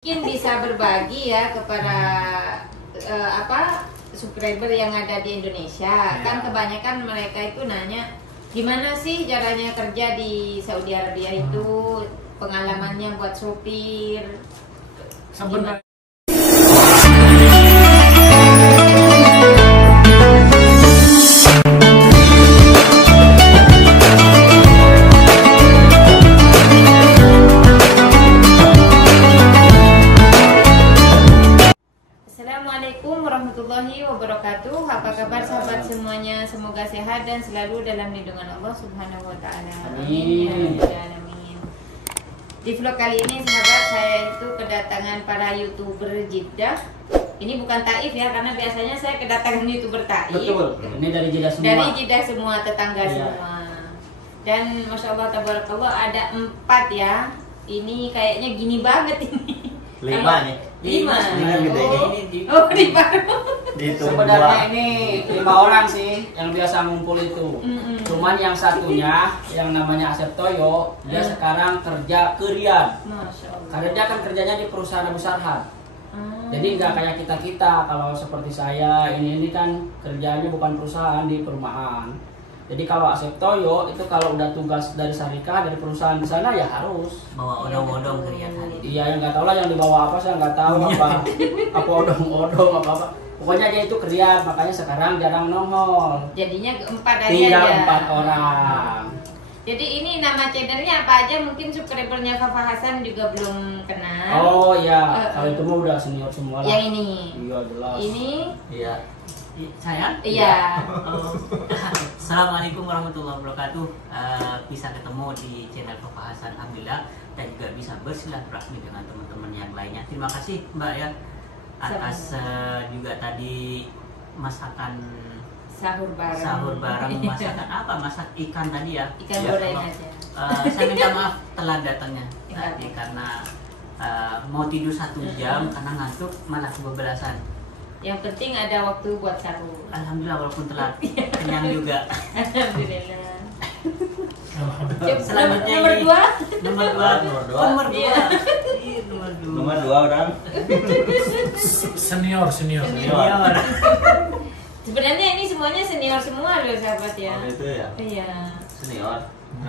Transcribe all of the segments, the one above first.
Mungkin bisa berbagi ya kepada subscriber yang ada di Indonesia. Ya. Kan kebanyakan mereka itu nanya gimana sih caranya kerja di Saudi Arabia itu, pengalamannya buat sopir. Sebenarnya Assalamualaikum warahmatullahi wabarakatuh. Apa kabar sahabat semuanya? Semoga sehat dan selalu dalam lindungan Allah Subhanahu wa taala. Amin. Amin. Di vlog kali ini sahabat, saya itu kedatangan para YouTuber Jeddah. Ini bukan Taif ya, karena biasanya saya kedatangan YouTuber Taif. betul. Ini dari Jeddah semua. Dari Jeddah semua, tetangga Iya. semua. Dan Masya Allah tabarakallah ada 4 ya. Ini kayaknya gini banget ini. 5 nih. 5. Dengan gede Oh, di baru. Dihitung Sebenarnya ini 5 orang sih yang biasa ngumpul itu. Cuman yang satunya yang namanya Asep Toyo, dia sekarang kerja ke Riyadh. Masya Allah. Karena dia kan kerjanya di perusahaan Abu Sarhan. Jadi nggak kayak kita kalau seperti saya ini kan kerjanya bukan perusahaan, di perumahan. Jadi kalau Asep Toyo itu kalau udah tugas dari syarikat dari perusahaan di sana ya harus bawa odong-odong ke Riyadh hari ini. iya, yang nggak tahu lah yang dibawa apa, saya nggak tahu apa odong-odong apa. Pokoknya dia itu ke Riyadh, makanya sekarang jarang nongol. Jadinya 4 aja Tinggal ya. 4 orang. Jadi ini nama channelnya apa aja? Mungkin subscribernya Fafa Hasan juga belum kenal. Oh ya, kalau itu mah udah senior semua lah. Yang ini. Iya jelas. Ini Iya. Saya? iya. Oh. Assalamualaikum warahmatullahi wabarakatuh. Bisa ketemu di channel Fafa Hasan alhamdulillah, dan juga bisa bersilaturahmi dengan teman-teman yang lainnya. Terima kasih Mbak ya atas juga tadi masakan Sahur bareng. masakan apa? Masak ikan tadi ya. Ikan Ya, goreng maaf. aja. Saya minta maaf telat datangnya Iya. tadi karena mau tidur 1 jam karena ngantuk malah kebablasan. Yang penting ada waktu buat sahur. Alhamdulillah walaupun telat kenyang juga. Alhamdulillah. Selanjutnya nomor ini. 2. Nomor 2. Nomor dua. Nomor 2. Iya. Nomor 2 orang. Senior. Senior. Sebenarnya ini semuanya senior semua loh sahabat ya. Oh, itu ya. Iya. Senior.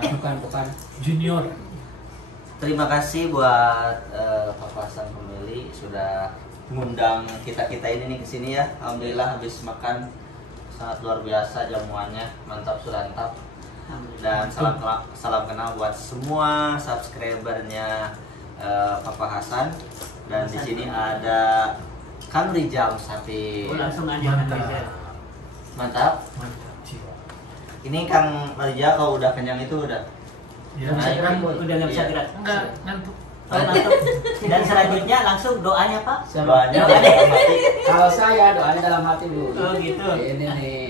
Bukan. Junior. Terima kasih buat Fafa Hasan Family sudah mengundang kita ini nih ke sini ya. Alhamdulillah habis makan sangat luar biasa jamuannya, mantap surantap. Dan salam kenal buat semua subscribernya Fafa Hasan. Dan di sini ada Kang Rijal Sapi. Oh, langsung aja kan Rizal. Mantap. Ini Kang Rijal kalau udah kenyang itu udah. Ya, Nah, sekarang Udah nggak bisa Iya. gerak. enggak ngantuk. Oh, ngantuk. Dan selanjutnya langsung doanya Pak. Doanya Doanya. dalam hati. Kalau saya doanya dalam hati Bu. Oh gitu. Ini nih.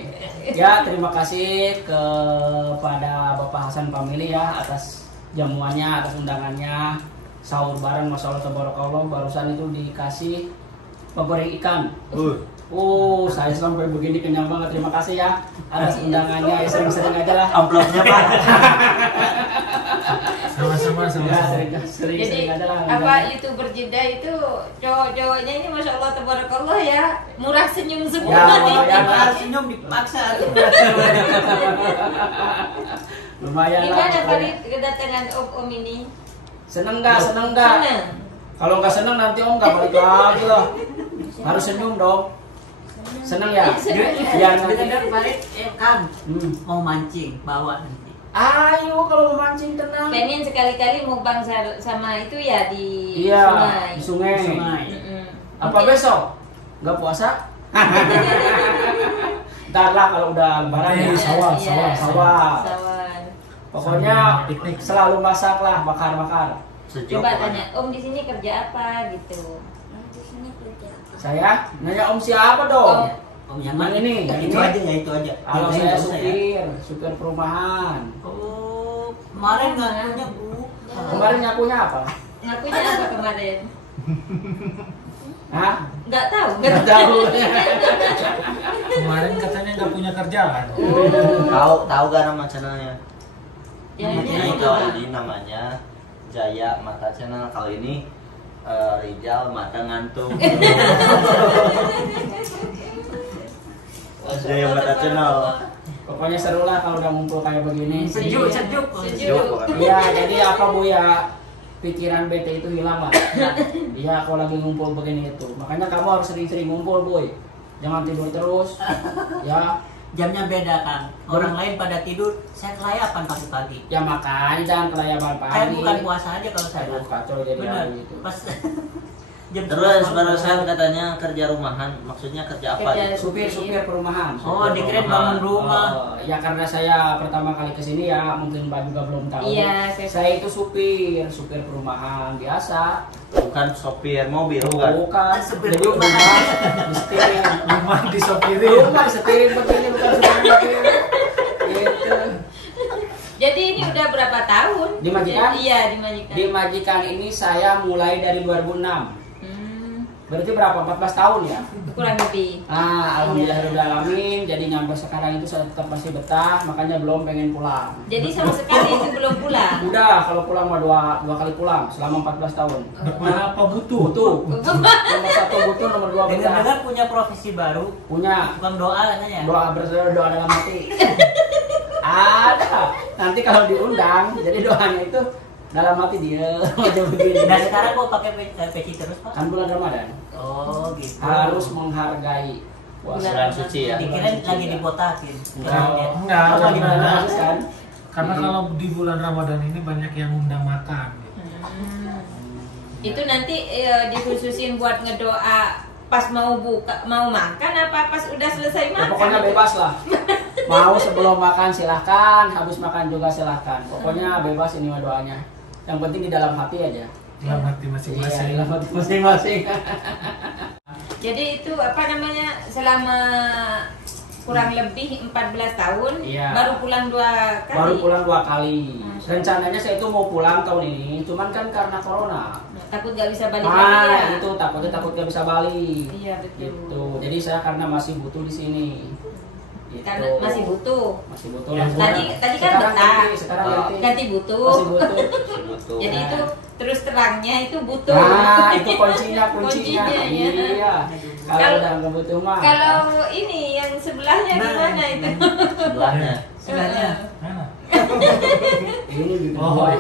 Ya, terima kasih kepada Bapak Hasan Family ya atas jamuannya, atas undangannya. Sahur bareng, Masya Allah tabarakallah, barusan itu dikasih goreng ikan. Saya sampai begini kenyang banget. Terima kasih ya atas undangannya. Ya, sering-sering aja lah. Amplopnya Pak. Sama-sama. Ya, Jadi sering-sering aja lah. YouTuber Jeddah itu cowok-cowoknya ini Masya Allah tabarakallah ya, murah senyum semua Ya, nih. lumayan. Senyum dipaksa. Lumayan lah. Gimana Farid kedatangan Om ini? Seneng nggak? Seneng. Kalau nggak seneng nanti Om nggak balik lagi loh. Harus senyum dong. Seneng ya? Biar nanti. Dengar balik Kang Hmm. mau mancing bawa nanti. Ayo kalau mau mancing tenang. Pengen sekali-kali mukbang sama itu ya di Iya, sungai. di sungai. Sungai. Mm-mm. Apa Mungkin- besok? Nggak puasa? Ntar lah kalau udah lebaran ya. Iya, Sawah. Sawah. Pokoknya Piknik. selalu masak lah, bakar-bakar. Sejuk Coba pokoknya. tanya, Om di sini kerja apa gitu? Saya nanya Om siapa dong? Om yang Yang mana? ini, yang itu ini. aja ya, itu aja. Kalau Yang saya lain nggak usah ya. supir perumahan. Oh, kemarin nggak punya Bu. Kemarin nyakunya apa? Ngakunya apa kemarin? Hah? Nggak tahu. Nggak tahu. Kemarin katanya nggak punya kerjaan. Tahu gak nama channelnya? Ya, Ini ini kalau ini namanya Jaya Mata Channel. Kalau ini Rijal mata ngantuk. Ada yang mata channel. Pokoknya seru lah kalau udah ngumpul kayak begini. Sejuk. Iya, jadi apa Bu ya, pikiran bete itu hilang lah. Iya, kalau lagi ngumpul begini itu. Makanya kamu harus sering-sering ngumpul, Boy. Jangan tidur terus. Ya, Jamnya beda kan. Orang lain pada tidur, saya kelayapan pagi-pagi. ya makanya jangan kelayapan Saya pagi. bukan puasa aja kalau saya. Aduh, kacau jadi Benar. hari itu. Pas jam Terus 11 barusan katanya kerja rumahan, maksudnya kerja apa? Kerja- Supir perumahan. Oh, dikirain bangun rumah. Ya karena saya pertama kali kesini ya, mungkin Mbak juga belum tahu. Iya, saya itu supir perumahan biasa. Bukan sopir mobil bukan? Bukan, Supir jadi perumahan. rumah disetirin. Rumah disopirin. Rumah disetirin begini, bukan supir. Gitu. Jadi ini udah berapa tahun? Di Majikan? Iya, di Majikan. Di Majikan ini saya mulai dari 2006. Hmm, Berarti berapa? 14 tahun ya? kurang lebih. Alhamdulillahirobbilalamin. Jadi nyampe sekarang itu saya tetap masih betah, makanya belum pengen pulang. Jadi sama sekali itu belum pulang. Udah, kalau pulang mah dua kali pulang selama 14 tahun. Apa butuh? Butuh. Nomor 1 butuh, nomor 2 betah. dengar-dengar punya profesi baru, Punya tukang doa katanya. doa dalam hati. Ada. Nanti kalau diundang, jadi doanya itu dalam hati dia macam begini. Nah sekarang kok pakai peci terus Pak? Kan bulan Ramadan Oh gitu. harus menghargai puasa. Bulan suci ya. Dikirain lagi dibotakin. Enggak. Oh, lagi Karena- mana? Harus kan? Karena kalau di bulan Ramadan ini banyak yang undang makan. Gitu. Hmm. Itu nanti dikhususin buat ngedoa pas mau makan apa pas udah selesai Ya, makan? pokoknya bebas lah. Mau sebelum makan silahkan, habis makan juga silahkan. Pokoknya bebas ini mah doanya. Yang penting di dalam hati aja. Dalam hati Iya, masing-masing. di dalam hati masing-masing. Jadi itu apa namanya selama kurang lebih 14 tahun Iya. baru pulang 2 kali. Baru pulang 2 kali. Masya Allah. Rencananya saya itu mau pulang tahun ini, cuman kan karena corona. Takut gak bisa balik lagi ya. Nah, itu takut gak bisa balik. Iya betul. Gitu. Jadi saya karena masih butuh di sini. Gitu. Karena masih butuh. Masih butuh. Ya, lah. Tadi kan Sekarang betah. ganti, sekarang ganti. Ganti butuh. Masih butuh. Betul. Jadi Nah. itu terus terangnya itu butuh. Nah, itu kuncinya. Kuncinya, ya. Iya. Kalau Kalau- udah nggak butuh mah. Kalau ini yang sebelahnya Nah. gimana itu? Sebelahnya. Sebelahnya. Mana? Ini gitu. Oh,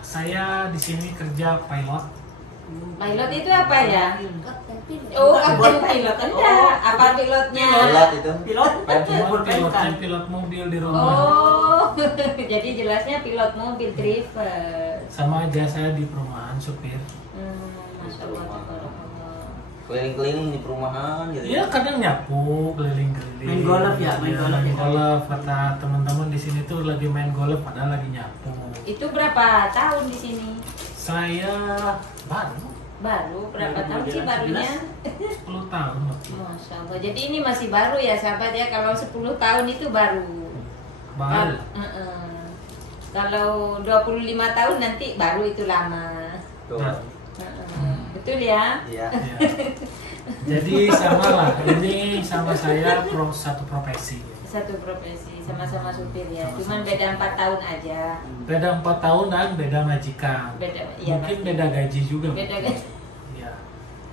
saya di sini kerja pilot. Pilot itu apa ya? Oh, kapten pilot enggak. Apa pilotnya? Pilot itu. Pilot? Pilot mobil di rumah. Oh, jadi jelasnya pilot mobil driver. Sama aja saya di perumahan supir. Masya Allah, tabarakallah. Keliling-keliling di perumahan gitu. Iya, kadang nyapu keliling-keliling. Main golf ya, main Iya, golf main ya. golf. Kata teman-teman di sini tuh lagi main golf padahal lagi nyapu. Itu berapa tahun di sini? Saya baru Baru berapa Baru tahun sih 11? barunya? 10 tahun waktu. Masya Allah. Jadi ini masih baru ya sahabat ya. Kalau 10 tahun itu baru. Baru. Kalau 25 tahun nanti baru itu lama. Tuh. Nah, Betul ya? Iya. iya. Jadi sama lah, ini sama saya satu profesi. Satu profesi, sama-sama supir ya. Sama-sama Cuman beda 4 tahun aja. Beda 4 tahun dan beda majikan. Beda, iya. Mungkin pasti. beda gaji juga. Beda gaji. Iya.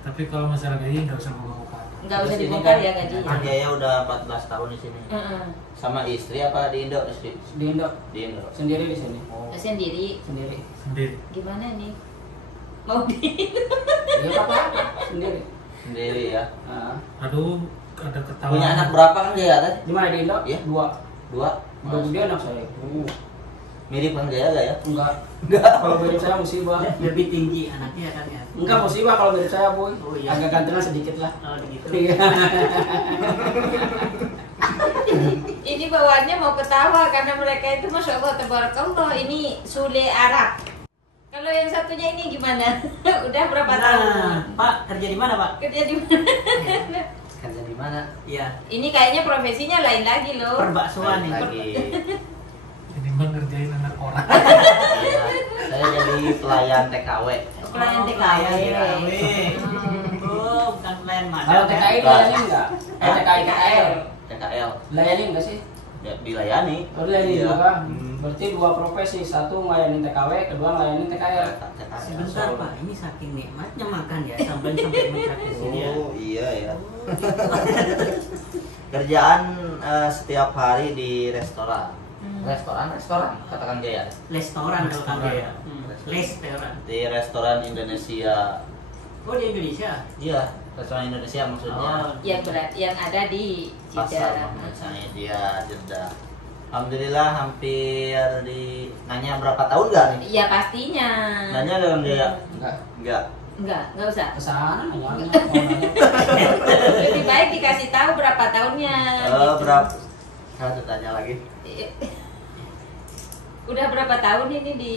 Tapi kalau masalah gaji nggak usah buka-buka. Nggak usah Terus ini dibongkar kan ya gajinya. Kan Yaya udah 14 tahun di sini. Heeh. Sama istri apa di Indo? Di Indo Di Indo. sendiri di sini. Oh. Sendiri. Sendiri. Sendiri. Gimana nih? Mau di Iya apa-apa, sendiri. Sendiri ya. Nah, Aduh, ada ketawa. Punya anak berapa kan Jaya tadi? di mana di Indo? Iya. 2. 2. Dia anak saya. Mirip kan Jaya gak ya? Enggak. Kalau mirip saya musibah. Lebih tinggi anaknya kan ya. Enggak musibah kalau mirip saya, Boy. Oh, iya. Agak gantengan sedikit lah. Oh gitu. Iya. Ini bawaannya mau ketawa karena mereka itu Masya Allah tabarakallah ini Sule Arab. Kalau yang satunya ini gimana? Udah berapa tahun? Nah, Pak kerja di mana Pak? Kerja di mana? Kerja di mana? Iya. Ini kayaknya profesinya lain lagi loh. Perbaksoan nih. Lagi. Ini mah ngerjain anak orang. Iya. Saya jadi pelayan TKW. Pelayan Oh, TKW. pelayan TKW. Oh, bukan pelayan Kalau masak. TKI layani enggak? TKI TKL. TKL. Layani enggak sih? ya dilayani. Oh, dilayani Iya. juga. Hmm. Berarti 2 profesi, 1 ngelayanin TKW, kedua ngelayanin TKL. Sebentar Pak, ini saking nikmatnya makan ya sampai mencak di sini ya. Oh iya ya. Kerjaan setiap hari di restoran. Restoran kata Kang Jaya. Restoran kalau Kang Jaya. Restoran. Di restoran Indonesia. Oh di Indonesia. Iya, restoran Indonesia maksudnya. Oh, yang ada di Pasar Jeddah. misalnya dia Jeddah. Alhamdulillah hampir di nanya berapa tahun gak nih? Iya pastinya. Nanya dong dia. Enggak. Enggak usah. Kesana ya. Lebih baik dikasih tahu berapa tahunnya. gitu. Berapa? Saya tanya lagi. Udah berapa tahun ini di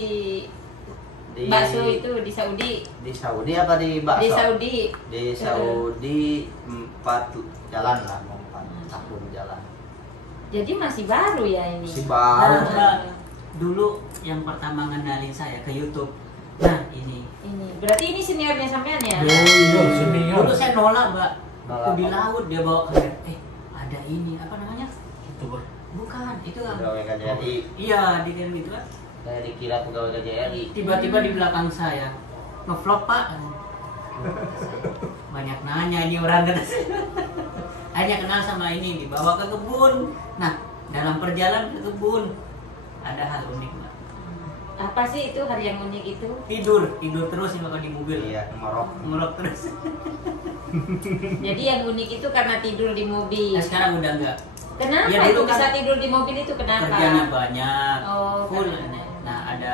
bakso itu di Saudi? Di Saudi apa di bakso? Di Saudi. Di Saudi 4 jalan lah, mau 4 tahun jalan. Jadi masih baru ya ini. Si baru. Mbak, dulu yang pertama ngenalin saya ke YouTube. Nah ini. Ini berarti ini seniornya sampean ya? Iya, senior. Dulu saya nolak Mbak. Nolak Aku di apa? laut dia bawa kamera. Ada ini apa namanya? YouTuber. Bukan itu kan. Pegawai KJRI. Iya di game gitu kan. Saya dikira pegawai KJRI. Tiba-tiba di belakang saya ngevlog Pak. Banyak nanya ini orang kan. Hanya kenal sama ini dibawa ke kebun. Nah dalam perjalanan ke kebun ada hal unik Mbak. Apa sih itu hal yang unik itu? Tidur terus kalau di mobil. Iya, Ngorok terus. Jadi yang unik itu karena tidur di mobil. Nah sekarang udah enggak. Kenapa Ya, itu dulu kan bisa tidur di mobil itu kenapa? Kerjanya banyak. Oh, Full. karena- Nah ada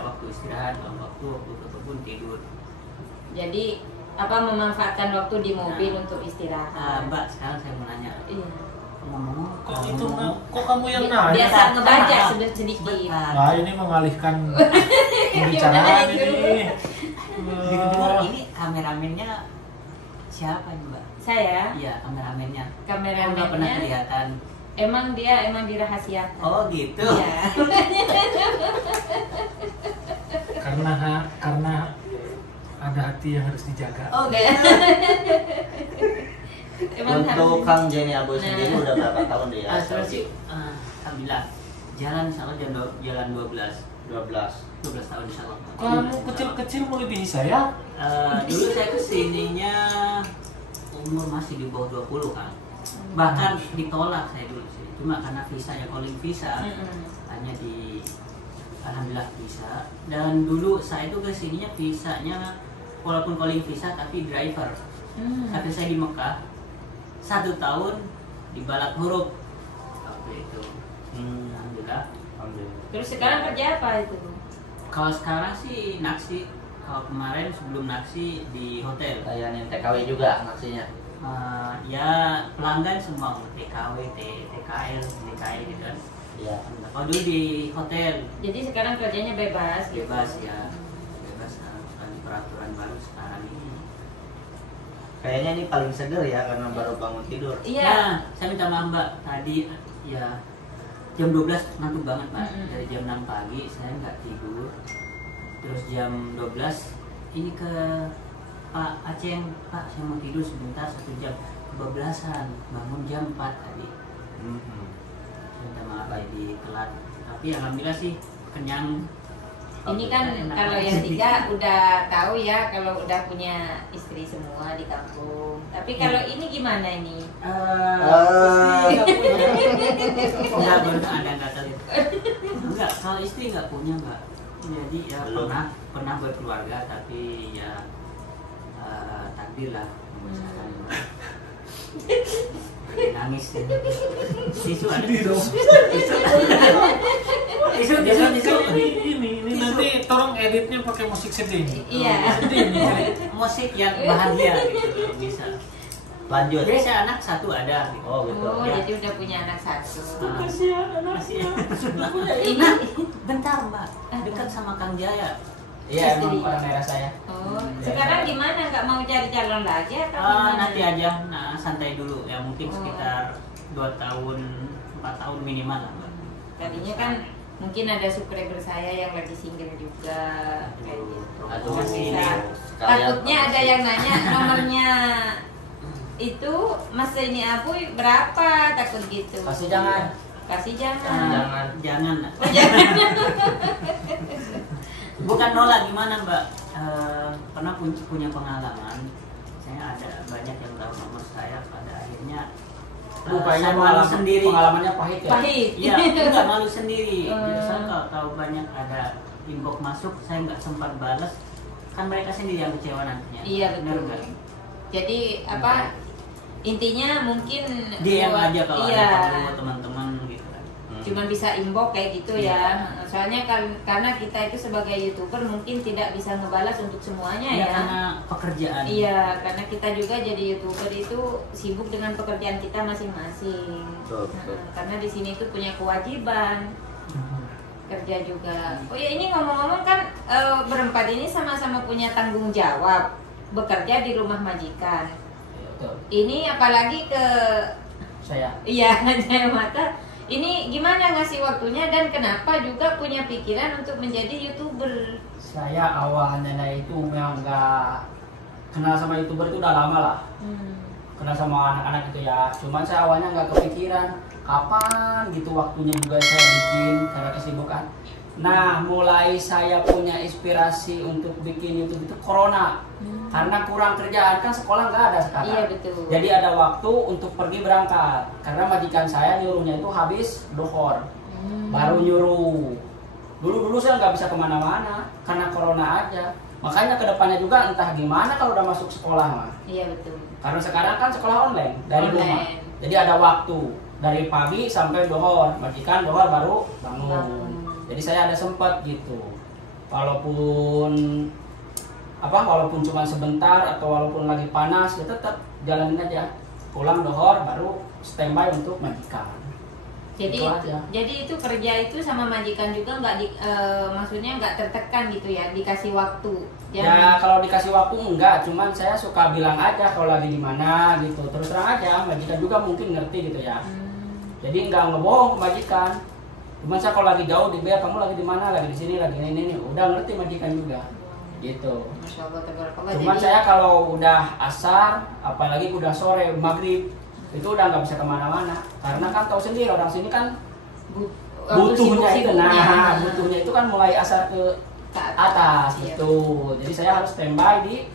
waktu istirahat, waktu ke kebun tidur. Jadi apa memanfaatkan waktu di mobil Nah. untuk istirahat? Mbak sekarang saya mau nanya. Iya. Ngomong Kok kamu yang nanya? Biasa ngebaca Maaf. sedikit. Sebentar. Nah, ini mengalihkan Udah pembicaraan nanya ini. dulu. Dengar ini kameramennya siapa ini Mbak? Saya Iya kameramennya. Nggak pernah kameramennya kelihatan. emang dirahasiakan. Oh gitu. Iya. Karena ada hati yang harus dijaga. Oh enggak ya. Emang Untuk harus- Kang Jenny Abu Nah. sendiri udah berapa tahun dia? Terus sih, alhamdulillah jalan insya Allah jalan 12 tahun insya Allah. Kamu kecil-kecil melebihi saya. Dulu saya kesininya umur masih di bawah 20 kan. Bahkan ditolak saya dulu sih. Cuma karena visanya calling visa hanya di alhamdulillah bisa. Dan dulu saya itu kesininya visanya walaupun calling visa tapi driver. Tapi saya di Mekah 1 tahun di balak huruf waktu itu. Alhamdulillah. Terus sekarang kerja apa itu? Kalau sekarang sih naksi. Kalau kemarin sebelum naksi di hotel. Layanin TKW juga maksudnya. Ya pelanggan semua TKW, TKL, DKL gitu kan. Iya. Kalau dulu di hotel Jadi sekarang kerjanya bebas. gitu. bebas ya, bebas kan peraturan baru sekarang ini. Kayaknya ini paling seger ya karena baru bangun tidur. Iya. Nah, saya minta maaf Mbak, tadi ya jam 12 ngantuk banget Mbak. Dari jam 6 pagi saya nggak tidur. Terus jam 12 ini ke Pak Aceh, Pak saya mau tidur sebentar 1 jam. Kebablasan, bangun jam 4 tadi. Saya minta maaf di telat. Tapi alhamdulillah sih kenyang. Ini kan Enak kalau banget. yang 3 udah tahu ya kalau udah punya istri semua di kampung. Tapi kalau ini gimana ini? Nggak punya. Enggak benar ada nggak tahu. Enggak, kalau istri nggak punya Mbak. Jadi ya Belum. pernah berkeluarga tapi ya takdir lah memisahkan. Nangis ya. Tisu ada. Tisu. Ini nanti tolong editnya pakai musik sedih. Iya. Sedih nih. Musik yang bahagia gitu bisa. Lanjut. Biasa anak 1 ada gitu. Oh gitu. Oh, Ya. jadi udah punya anak 1. Kasihan anaknya. Ini Bentar Mbak, dekat sama Kang Jaya. Iya, Istri. emang orang daerah saya. Oh, sekarang gimana? Nggak mau cari calon lagi atau gimana? Nanti aja, nah santai dulu. Ya mungkin Oh. sekitar 2 tahun, 4 tahun minimal lah Mbak. Tadinya kan mungkin ada subscriber saya yang lagi single juga kayak gitu. Aduh, Masih ini bisa. sekalian Takutnya ada yang nanya nomornya itu masa ini Abu berapa takut gitu. Kasih jangan. Kasih jangan. Jangan. Oh, jangan. Bukan nolak, gimana Mbak? Pernah punya pengalaman. Saya ada banyak yang tahu nomor saya, pada akhirnya Rupanya saya malu sendiri. Pengalamannya pahit ya. Pahit. Iya, enggak malu sendiri. Hmm. Saya kalau tahu banyak ada inbox masuk, saya nggak sempat balas. Kan mereka sendiri yang kecewa nantinya. Iya, Benar betul. nggak? Jadi apa? Intinya mungkin DM buat- aja kalau iya. ada perlu teman-teman gitu kan. Cuman bisa inbox kayak gitu Iya. ya. Soalnya karena kita itu sebagai YouTuber mungkin tidak bisa ngebalas untuk semuanya Ya, ya. karena pekerjaan. Iya, karena kita juga jadi YouTuber itu sibuk dengan pekerjaan kita masing-masing. Betul, betul. Karena di sini itu punya kewajiban kerja juga. Oh ya, ini ngomong-ngomong kan berempat ini sama-sama punya tanggung jawab bekerja di rumah majikan. Betul. Ini apalagi ke Saya. iya Jaya Mata. Ini gimana ngasih waktunya dan kenapa juga punya pikiran untuk menjadi YouTuber? Saya awalnya itu memang nggak kenal sama YouTuber itu udah lama lah. Kenal sama anak-anak itu ya. Cuman saya awalnya nggak kepikiran kapan gitu waktunya juga saya bikin karena kesibukan. Nah, mulai saya punya inspirasi untuk bikin YouTube itu Corona. Karena kurang kerjaan, kan sekolah nggak ada sekarang. Iya, betul. Jadi ada waktu untuk pergi berangkat. Karena majikan saya nyuruhnya itu habis dohor. Baru nyuruh. Dulu saya nggak bisa kemana-mana karena Corona aja. Makanya kedepannya juga entah gimana kalau udah masuk sekolah mah. Iya betul. Karena sekarang kan sekolah online dari Online. rumah. Jadi ada waktu dari pagi sampai dohor. Majikan dohor baru bangun. Bangun. Jadi saya ada sempat gitu. Walaupun cuma sebentar atau walaupun lagi panas ya tetap jalanin aja. Pulang dohor baru standby untuk majikan. Jadi Itu aja. itu kerja itu sama majikan juga nggak maksudnya nggak tertekan gitu ya, dikasih waktu. Ya kalau dikasih waktu enggak, cuman saya suka bilang aja kalau lagi di mana gitu. Terus terang aja, majikan juga mungkin ngerti gitu ya. Jadi enggak ngebohong ke majikan. Cuman saya kalau lagi jauh dibayar, kamu lagi di mana, lagi di sini, lagi ini, udah ngerti majikan juga. Gitu. Masya Allah, tabarakallah. Cuman Jadi, saya kalau udah asar, apalagi udah sore, maghrib, itu udah nggak bisa kemana-mana. Karena kan tahu sendiri orang sini kan butuhnya itu, butuhnya itu kan mulai asar ke atas, Iya. betul. Jadi saya harus standby di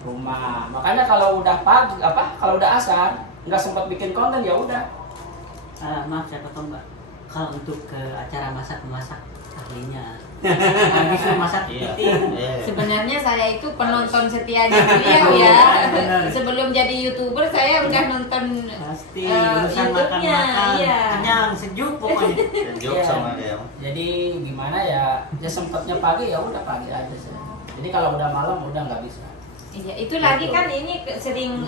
rumah. Makanya kalau udah pagi, kalau udah asar, nggak sempat bikin konten ya udah. Maaf saya potong Mbak. Kalau untuk ke acara masak-masak ahlinya. Disuruh masak Iya. titik. Sebenarnya saya itu penonton setianya beliau ya. Benar. Sebelum jadi YouTuber saya udah nonton Pasti urusan YouTube-nya, makan-makan. iya. Kenyang, sejuk pokoknya. Sejuk Iya. sama dia. Jadi gimana ya? Ya sempatnya pagi ya udah pagi aja saya. Jadi kalau udah malam udah nggak bisa. Iya, itu lagi kan ini sering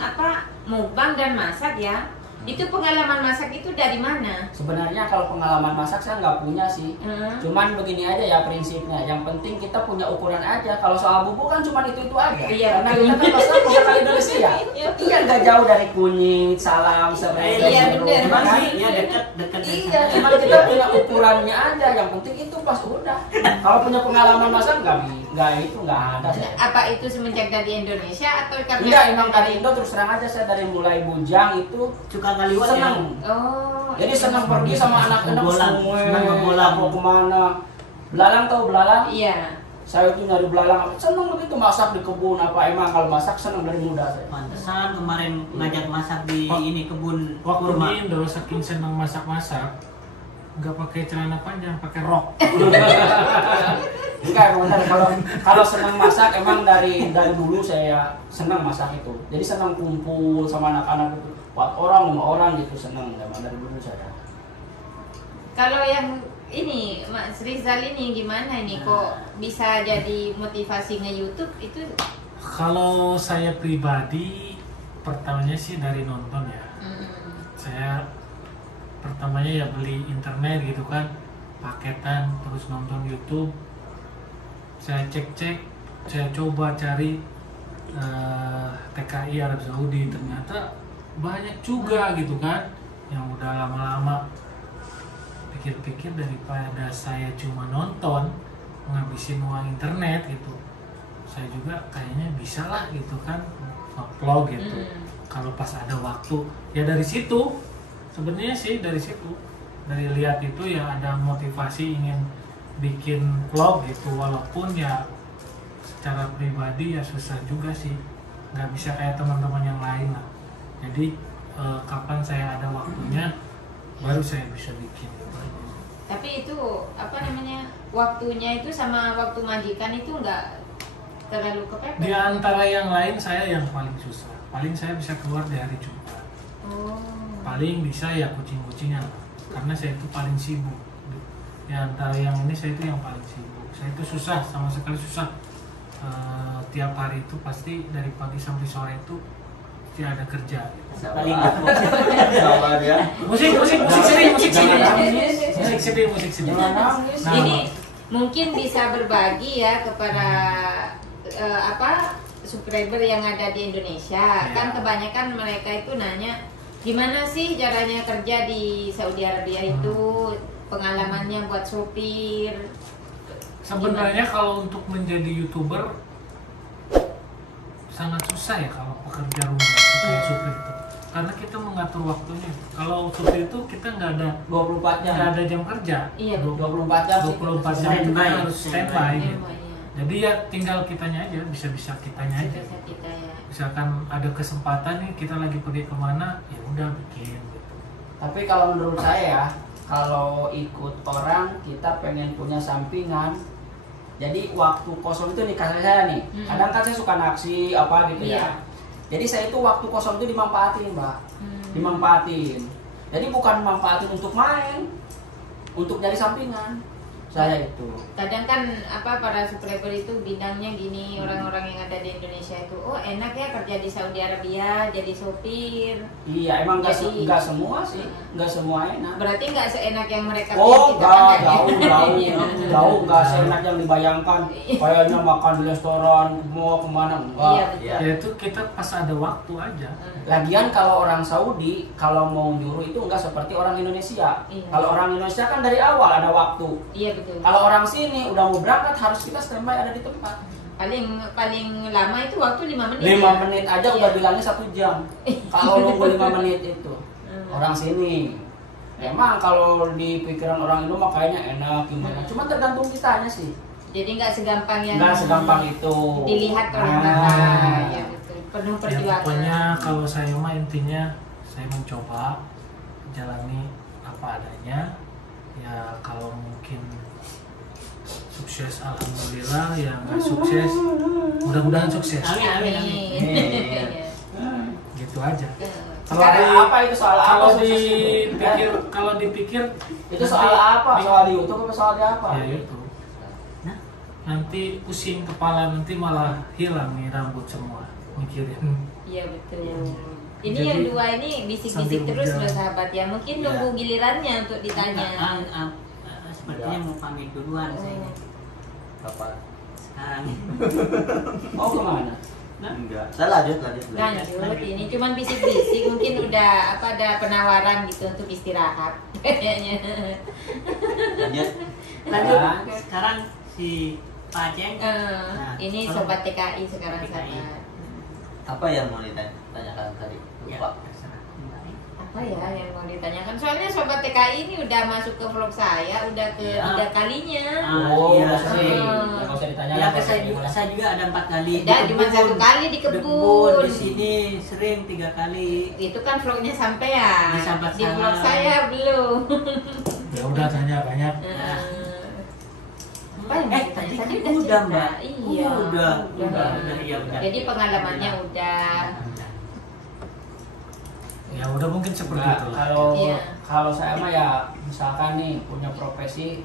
mukbang dan masak ya. Itu pengalaman masak itu dari mana? Sebenarnya kalau pengalaman masak saya nggak punya sih. Cuman begini aja ya prinsipnya. Yang penting kita punya ukuran aja. Kalau soal bumbu kan cuma itu aja. Iya, Karena betul. kita kan masak masakan Indonesia ya. Iya. Iya nggak jauh dari kunyit, salam, serai, Iya, jeruk. bener. Cuman Kan? sih ya dekat dari Iya, sana. cuma kita punya ukurannya aja. Yang penting itu pas udah. Kalau punya pengalaman masak nggak ada. Saya. Apa itu semenjak dari Indonesia atau karena Enggak, emang dari Indo terus terang aja saya dari mulai bujang itu Suka ngaliwat ya. senang. Oh. Jadi senang pergi sama anak-anak Ngebolang, semua. senang ngebolang. Mau kemana? Belalang tahu belalang? Iya. Saya itu nyari belalang. Senang begitu masak di kebun apa emang kalau masak senang dari muda saya. Pantesan kemarin ngajak masak di ini kebun Waktu kurma. di Indo saking senang masak-masak, nggak pakai celana panjang, pakai rok. Enggak, benar kalau senang masak emang dari dulu saya senang masak itu. Jadi senang kumpul sama anak-anak itu. 4 orang, 5 orang gitu senang emang dari dulu saya. Kalau yang ini Mas Rizal ini gimana ini kok bisa jadi motivasi nge-YouTube itu? Kalau saya pribadi, pertamanya sih dari nonton ya. Saya pertamanya ya beli internet gitu kan, paketan, terus nonton YouTube. Saya cek-cek, saya coba cari TKI Arab Saudi, ternyata banyak juga gitu kan yang udah lama-lama. Pikir-pikir daripada saya cuma nonton ngabisin uang internet gitu, saya juga kayaknya bisa lah gitu kan vlog gitu. Kalau pas ada waktu ya dari situ sebenarnya sih, dari situ, dari lihat itu ya ada motivasi ingin bikin vlog gitu, walaupun ya secara pribadi ya susah juga sih, nggak bisa kayak teman-teman yang lain lah. Jadi kapan saya ada waktunya baru saya bisa bikin gitu. Tapi itu apa namanya, waktunya itu sama waktu majikan itu nggak terlalu kepepet? Di antara yang lain saya yang paling susah. Paling saya bisa keluar di hari Jumat. Oh. Paling bisa ya kucing-kucingan, karena saya itu paling sibuk. Di antara yang ini saya itu yang paling sibuk. Saya itu susah, sama sekali susah. Tiap hari itu pasti dari pagi sampai sore itu pasti ada kerja. Paling Sabar ya. Musik sedih. Nah, Ini mungkin bisa berbagi ya kepada subscriber yang ada di Indonesia. Ya. Kan kebanyakan mereka itu nanya gimana sih caranya kerja di Saudi Arabia itu, pengalamannya buat sopir. sebenarnya kalau untuk menjadi YouTuber sangat susah ya kalau pekerja rumah itu kayak supir itu, karena kita mengatur waktunya. Kalau supir itu kita nggak ada 24 jam. nggak ada jam kerja. Iya, 24 jam. 24 jam itu Standby. kita harus standby. Iya, Gitu. Mbak, iya. Jadi ya tinggal kitanya aja, bisa kitanya aja. Bisa kita ya. Misalkan ada kesempatan nih kita lagi pergi kemana, ya udah bikin gitu. Tapi kalau menurut saya ya, kalau ikut orang kita pengen punya sampingan. Jadi waktu kosong itu nih kasih saya nih. Kadang kan saya suka naksi apa gitu Iya. ya. Jadi saya itu waktu kosong itu dimanfaatin, Mbak. Dimanfaatin. Jadi bukan manfaatin untuk main, untuk jadi sampingan. Saya itu. Kadang kan para subscriber itu bidangnya gini, orang-orang yang ada di Indonesia itu, oh enak ya kerja di Saudi Arabia jadi sopir. Iya, emang Jadi- nggak semua sih, nggak semua enak. Berarti nggak seenak yang mereka Oh, kita kan nggak, nggak ya? jauh nggak seenak yang dibayangkan. Kayaknya makan di restoran, mau kemana Iya enggak. betul. Iya. Ya itu kita pas ada waktu aja. Lagian kalau orang Saudi, kalau mau nyuruh itu enggak seperti orang Indonesia. Iya. Kalau orang Indonesia kan dari awal ada waktu. Iya betul. Kalau orang sini udah mau berangkat harus kita standby ada di tempat. Paling lama itu waktu 5 menit. 5 menit aja udah Iya. bilangnya 1 jam. Kalau nunggu 5 menit itu. Orang sini. Emang kalau di pikiran orang Indo mah kayaknya enak gimana. Cuma tergantung kitanya sih. Jadi nggak segampang yang Enggak segampang itu. dilihat orang Nah. mata. Ya betul. Penuh Ya, perjuangan. pokoknya kalau saya mah intinya saya mencoba jalani apa adanya. Ya kalau mungkin sukses alhamdulillah, ya nggak sukses mudah-mudahan sukses. Amin. Iya. Gitu aja. Kalau apa itu soal apa? Kalau sukses dipikir itu? kalau dipikir Itu soal apa? Soal YouTube apa soal apa? Ya itu. Nanti pusing kepala, nanti malah hilang nih rambut semua mikirin. Iya betul. Ini Jadi, yang dua ini bisik-bisik sambil terus berjalan. loh sahabat ya. Mungkin Iya. nunggu gilirannya untuk ditanya. Sepertinya mau pamit duluan saya. Kapan? Sekarang. Mau kemana? Enggak. Saya lanjut. Lanjut, ini cuman bisik-bisik, mungkin udah ada penawaran gitu untuk istirahat. Kayaknya. Lanjut. Lanjut. Nah. Sekarang si Pak Aceh. Ini tolong. sobat TKI sekarang TKI. sahabat. Apa yang mau ditanyakan tadi? Ya, Lupa. terserah. Apa ya yang mau ditanyakan? Soalnya sobat TKI ini udah masuk ke vlog saya, udah ke Iya. 3 kalinya. Oh, iya. sering. Ah. Nggak usah ditanya. Ya, lah, saya juga ada 4 kali. Dan cuma 1 kali di kebun. Di sini sering 3 kali. Itu kan vlognya sampean. Di sahabat Di vlog salam. saya belum. Ya udah tanya banyak. Apa yang mau ditanya? tadi Tadi kan udah, Mbak. Iya. Udah, Udah. iya benar. Jadi pengalamannya udah. Ya udah mungkin seperti Enggak, itu. Iya. kalau saya mah ya misalkan nih punya profesi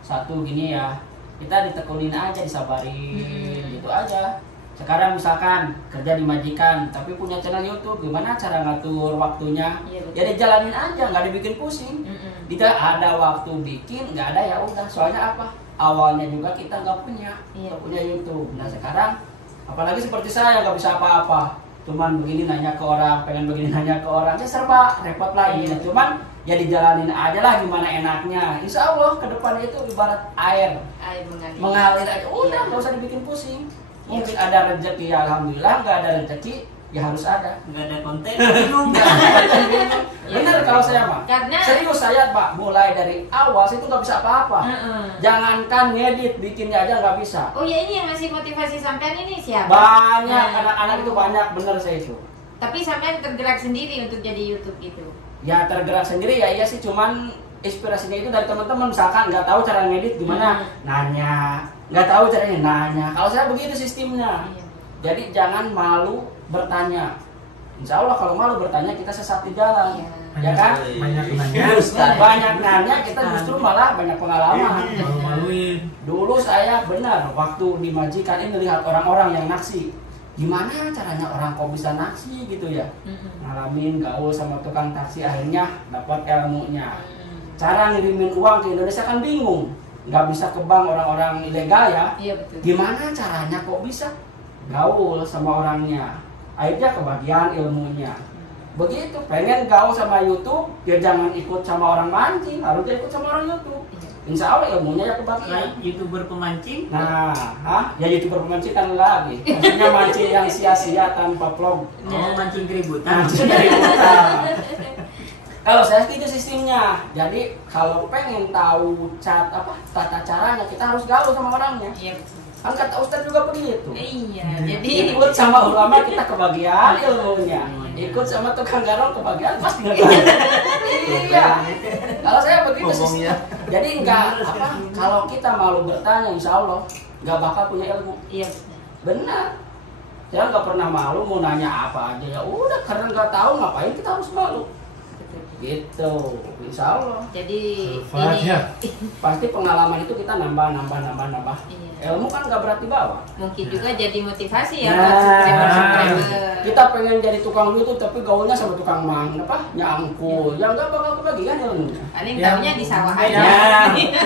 satu gini ya, kita ditekunin aja, disabarin gitu aja. Sekarang misalkan kerja di majikan tapi punya channel YouTube, gimana cara ngatur waktunya? Iya, betul. Ya dijalanin aja, nggak dibikin pusing. Tidak ada waktu bikin, nggak ada ya udah. Soalnya apa? Awalnya juga kita nggak punya, Iya. nggak punya YouTube. Nah sekarang, apalagi seperti saya nggak bisa apa-apa, cuman begini nanya ke orang, pengen begini nanya ke orang, ya serba repot lagi. Iya. Nah, cuman ya dijalanin aja lah gimana enaknya. Insya Allah ke depan itu ibarat air Air mengalir. mengalir aja. Udah Iya. nggak usah dibikin pusing. Mungkin ada rezeki, ya alhamdulillah. Nggak ada rezeki, ya harus ada. Nggak ada konten, bingung. Bener kalau saya mah. Karena Serius saya Pak, mulai dari awal saya itu nggak bisa apa-apa. Jangankan ngedit, bikinnya aja nggak bisa. oh ya, ini yang ngasih motivasi sampean ini siapa? Banyak Nah. anak-anak itu banyak, bener saya itu. Tapi sampean tergerak sendiri untuk jadi YouTube gitu. Ya tergerak sendiri ya iya sih, cuman inspirasinya itu dari teman-teman. Misalkan nggak tahu cara ngedit gimana, nanya. Nggak tahu caranya, nanya. Kalau saya begitu sistemnya. Iya. Jadi jangan malu bertanya. Insya Allah kalau malu bertanya kita sesat di jalan, ya kan? Banyak nanya, Banyak nanya kita justru malah banyak pengalaman. malu-maluin. Dulu saya benar waktu di majikan ini lihat orang-orang yang naksi. Gimana caranya orang kok bisa naksi gitu ya? Ngalamin gaul sama tukang taksi, akhirnya dapat ilmunya. Cara ngirimin uang ke Indonesia kan bingung, nggak bisa ke bank, orang-orang ilegal ya. Iya betul. Gimana caranya kok bisa gaul sama orangnya? Akhirnya kebagian ilmunya. Begitu, pengen gaul sama YouTube, ya jangan ikut sama orang mancing, harusnya ikut sama orang YouTube. Insya Allah ilmunya ya kebagian. Nah, YouTuber pemancing. Nah, ya YouTuber pemancing kan lagi. Maksudnya mancing yang sia-sia tanpa vlog. Oh, mancing keributan. Mancing dari hutan. Kalau saya gitu sistemnya. Jadi kalau pengen tahu tata caranya, kita harus gaul sama orangnya. Iya betul. Kan kata Ustadz juga begitu. Iya, jadi Ikut sama ulama kita kebagian ilmunya. Ikut sama tukang garong kebagian pasti nggak gaul. Iya. Kalau saya begitu Ngomongnya. sistem. Jadi kalau kita malu bertanya, insya Allah nggak bakal punya ilmu. iya. Benar. Saya nggak pernah malu mau nanya apa aja, ya udah, karena nggak tahu ngapain kita harus malu. Gitu, insya Allah. Jadi Al-Fatihah. Pasti pengalaman itu kita nambah. Iya. Ilmu kan nggak berarti bawa. Mungkin juga jadi motivasi ya Nah, buat subscriber-subscriber. Kita pengen jadi tukang YouTube tapi gaulnya sama tukang nyangkul, yang nggak bakal kebagian ilmunya. Paling Yang- tahunya di sawah Ya, aja.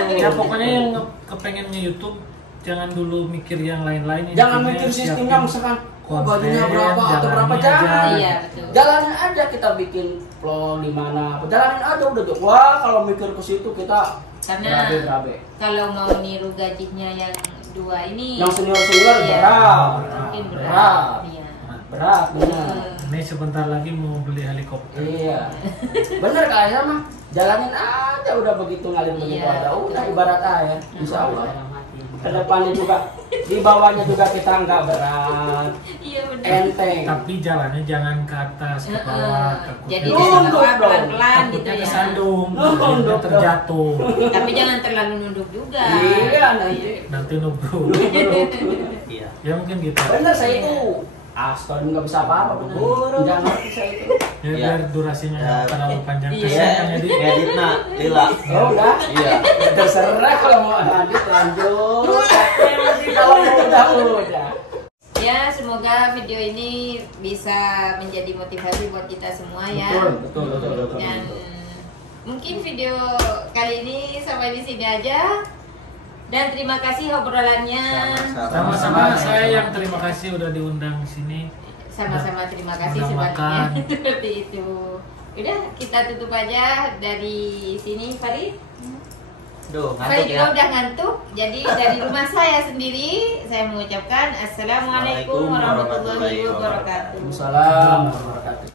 Ya pokoknya yang kepengen nge-YouTube jangan dulu mikir yang lain-lain. Jangan Intinya mikir sistemnya siapin misalkan konten, bajunya berapa atau berapa, jalannya jangan. aja. Iya betul. Jalanin aja, kita bikin vlog di mana, jalanin aja udah tuh. Wah, kalau mikir ke situ kita Karena berabe. kalau mau niru gajinya yang dua ini, Yang senior iya, berat. mungkin berat. Berat. Iya. Berat benar. Ini sebentar lagi mau beli helikopter. Iya. Bener kayaknya mah. Jalanin aja udah begitu ngalir begitu Iya, ada. Udah betul. ibarat aja. Insya Allah. Kedepannya juga di bawahnya juga kita nggak berat, Iya benar. enteng. Tapi jalannya jangan ke atas, ke bawah. Jadi Nunduk dari bawah dong. pelan-pelan gitu Takutnya ya. kesandung, Nunduk takutnya dong. terjatuh. Tapi jangan terlalu nunduk juga. Iya nanti. Nanti nubruk. Iya. Ya mungkin gitu. Bener saya itu. Astaga, nggak bisa apa-apa. Bener. Jangan ngerti saya itu. Ya Iya. biar durasinya Ya. terlalu panjang. Iya. Kasihan Kang Edi. Ngedit nak, lila. Oh udah. Iya. Ya, terserah kalau mau lanjut. Tapi masih kalau mau udah. Ya, semoga video ini bisa menjadi motivasi buat kita semua ya. Betul. Dan mungkin video kali ini sampai di sini aja. Dan terima kasih obrolannya. Sama-sama, saya yang terima kasih udah diundang di sini. Sama-sama terima kasih Udah sebaliknya. makan. Seperti itu. Udah, kita tutup aja dari sini, Farid. Duh, Farid ngantuk juga ya. udah ngantuk. Jadi dari rumah saya sendiri, saya mengucapkan Assalamualaikum warahmatullahi wabarakatuh. Waalaikumsalam warahmatullahi wabarakatuh.